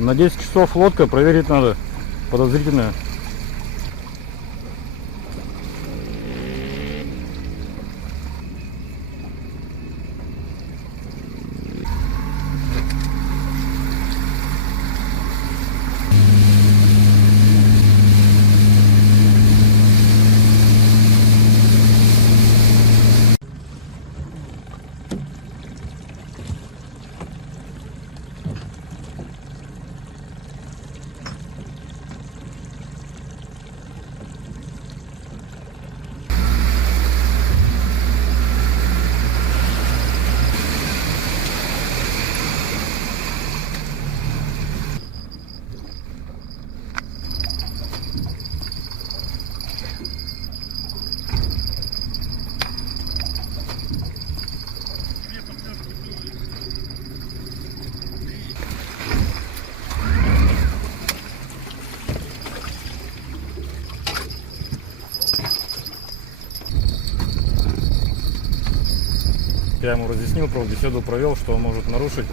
На 10 часов лодка, проверить надо. Подозрительная. Я ему разъяснил, беседу провел, что он может нарушить